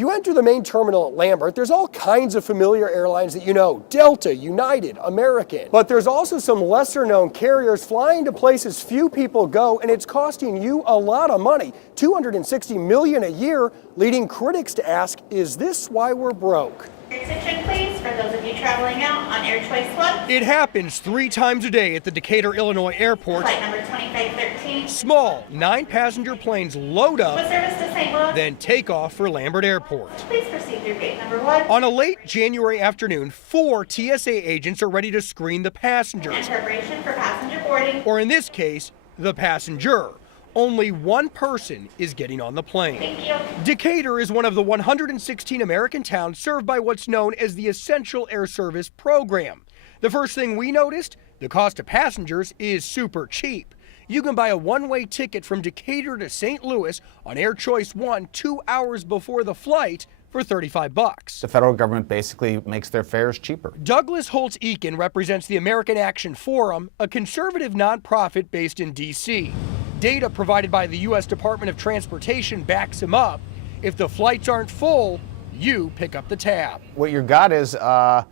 You enter the main terminal at Lambert, there's all kinds of familiar airlines that you know, Delta, United, American. But there's also some lesser known carriers flying to places few people go, and it's costing you a lot of money, $260 million a year, leading critics to ask, is this why we're broke? Your attention, please, for those of you traveling out on Air Choice 1. It happens 3 times a day at the Decatur, Illinois airport. Flight number 2513. Small 9-passenger planes load up, With service to St. Louis. then take off for Lambert Airport. Please proceed through gate number 1. On a late January afternoon, 4 TSA agents are ready to screen the passengers. In preparation for passenger boarding. Or in this case, the passenger. Only one person is getting on the plane. Thank you. Decatur is one of the 116 American towns served by what's known as the Essential Air Service Program. The first thing we noticed, the cost of passengers is super cheap. You can buy a one-way ticket from Decatur to St. Louis on Air Choice 1 2 hours before the flight for $35. The federal government basically makes their fares cheaper. Douglas Holtz-Eakin represents the American Action Forum, a conservative nonprofit based in D.C. Data provided by the U.S. Department of Transportation backs him up. If the flights aren't full, you pick up the tab. What you got is a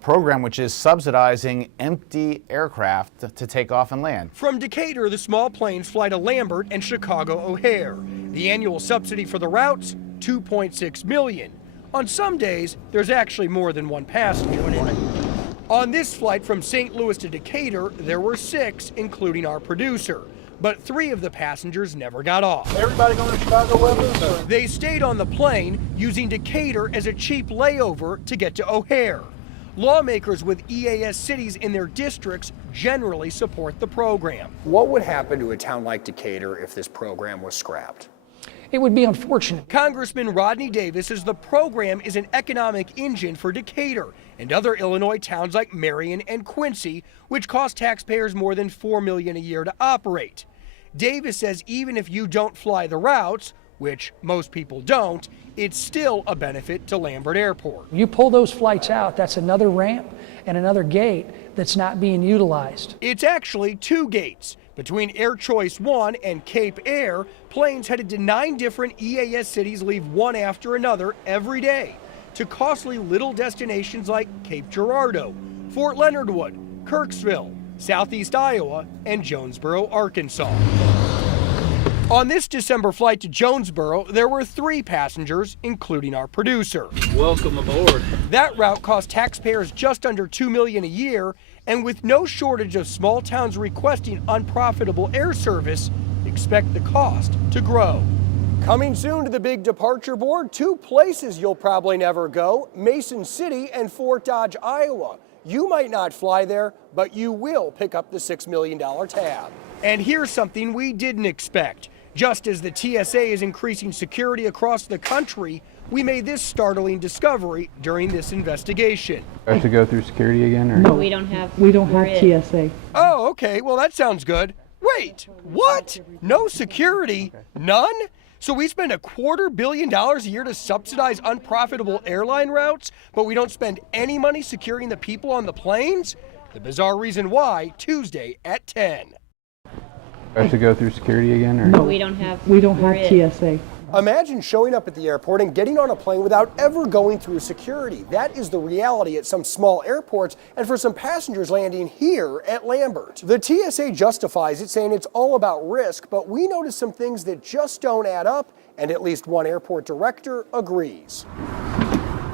program which is subsidizing empty aircraft to take off and land. From Decatur, the small planes fly to Lambert and Chicago O'Hare. The annual subsidy for the routes, $2.6 million. On some days, there's actually more than one passenger. On this flight from St. Louis to Decatur, there were 6, including our producer. But 3 of the passengers never got off. Everybody going to Chicago with us? They stayed on the plane, using Decatur as a cheap layover to get to O'Hare. Lawmakers with EAS cities in their districts generally support the program. What would happen to a town like Decatur if this program was scrapped? It would be unfortunate. Congressman Rodney Davis says the program is an economic engine for Decatur and other Illinois towns like Marion and Quincy, which cost taxpayers more than $4 million a year to operate. Davis says even if you don't fly the routes, which most people don't, it's still a benefit to Lambert Airport. You pull those flights out, that's another ramp and another gate that's not being utilized. It's actually 2 gates. Between Air Choice 1 and Cape Air, planes headed to 9 different EAS cities leave one after another every day to costly little destinations like Cape Girardeau, Fort Leonard Wood, Kirksville, Southeast Iowa, and Jonesboro, Arkansas. On this December flight to Jonesboro, there were 3 passengers, including our producer. Welcome aboard. That route cost taxpayers just under $2 million a year, and with no shortage of small towns requesting unprofitable air service, expect the cost to grow. Coming soon to the big departure board, 2 places you'll probably never go, Mason City and Fort Dodge, Iowa. You might not fly there, but you will pick up the $6 million tab. And here's something we didn't expect. Just as the TSA is increasing security across the country, we made this startling discovery during this investigation. I have to go through security again? Or? No, we don't have TSA. Oh, okay, well that sounds good. Wait, what? No security? None? So we spend $250 million a year to subsidize unprofitable airline routes, but we don't spend any money securing the people on the planes? The bizarre reason why, Tuesday at 10. I have to go through security again? Or? No, we don't have TSA. Imagine showing up at the airport and getting on a plane without ever going through security. That is the reality at some small airports and for some passengers landing here at Lambert. The TSA justifies it, saying it's all about risk, but we noticed some things that just don't add up, and at least one airport director agrees.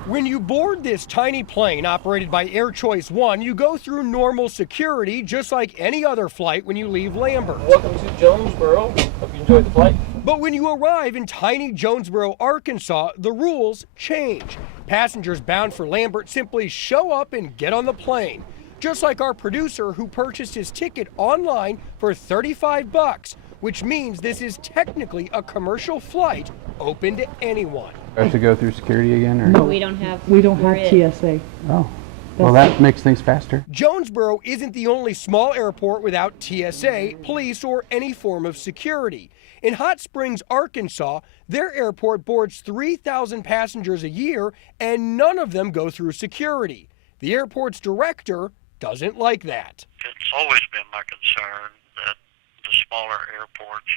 When you board this tiny plane operated by Air Choice 1, you go through normal security just like any other flight when you leave Lambert. Welcome to Jonesboro. Hope you enjoyed the flight. But when you arrive in tiny Jonesboro, Arkansas, the rules change. Passengers bound for Lambert simply show up and get on the plane. Just like our producer who purchased his ticket online for $35, which means this is technically a commercial flight open to anyone. I have to go through security again? Or? No, we don't have TSA. Oh, well that makes things faster. Jonesboro isn't the only small airport without TSA, police, or any form of security. In Hot Springs, Arkansas, their airport boards 3,000 passengers a year, and none of them go through security. The airport's director doesn't like that. It's always been my concern that the smaller airports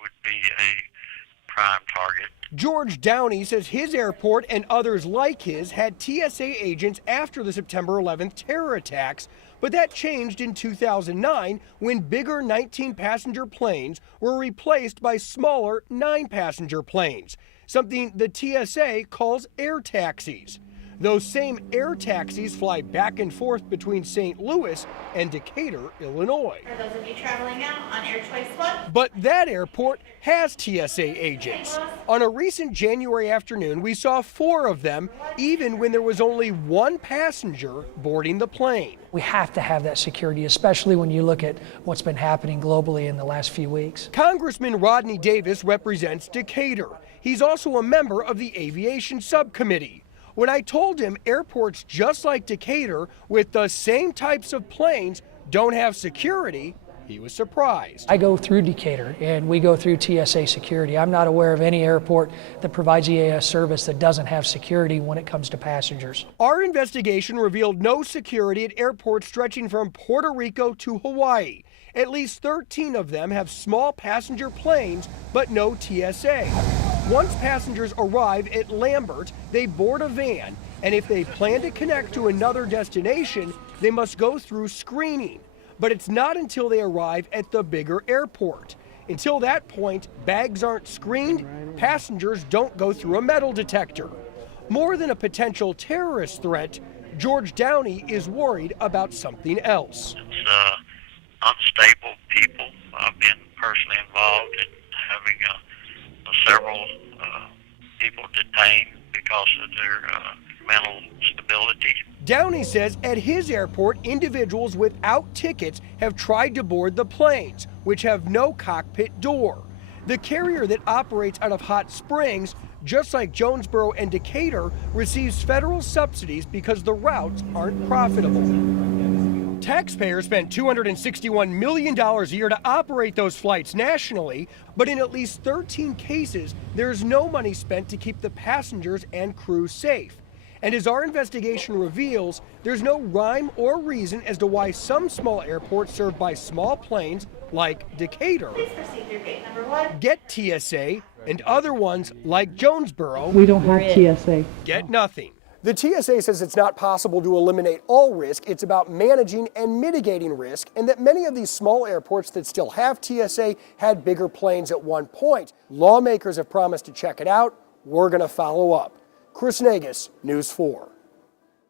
would be a prime target. George Downey says his airport and others like his had TSA agents after the September 11th terror attacks, but that changed in 2009 when bigger 19-passenger planes were replaced by smaller 9-passenger planes, something the TSA calls air taxis. Those same air taxis fly back and forth between St. Louis and Decatur, Illinois. For those of you traveling out on Air Choice 1, But that airport has TSA agents. On a recent January afternoon, we saw 4 of them, even when there was only 1 passenger boarding the plane. We have to have that security, especially when you look at what's been happening globally in the last few weeks. Congressman Rodney Davis represents Decatur. He's also a member of the Aviation Subcommittee. When I told him airports just like Decatur with the same types of planes don't have security, he was surprised. I go through Decatur and we go through TSA security. I'm not aware of any airport that provides EAS service that doesn't have security when it comes to passengers. Our investigation revealed no security at airports stretching from Puerto Rico to Hawaii. At least 13 of them have small passenger planes, but no TSA. Once passengers arrive at Lambert, they board a van, and if they plan to connect to another destination, they must go through screening. But it's not until they arrive at the bigger airport. Until that point, bags aren't screened, passengers don't go through a metal detector. More than a potential terrorist threat, George Downey is worried about something else. It's unstable people. I've been personally involved in having several people detained because of their mental stability. Downey says at his airport, individuals without tickets have tried to board the planes, which have no cockpit door. The carrier that operates out of Hot Springs, just like Jonesboro and Decatur, receives federal subsidies because the routes aren't profitable. Taxpayers spend $261 million a year to operate those flights nationally, but in at least 13 cases, there's no money spent to keep the passengers and crew safe. And as our investigation reveals, there's no rhyme or reason as to why some small airports served by small planes, like Decatur, please proceed through gate number 1. get TSA, and other ones, like Jonesboro, We don't have TSA. get nothing. The TSA says it's not possible to eliminate all risk. It's about managing and mitigating risk, and that many of these small airports that still have TSA had bigger planes at one point. Lawmakers have promised to check it out. We're going to follow up. Chris Nagus, News 4.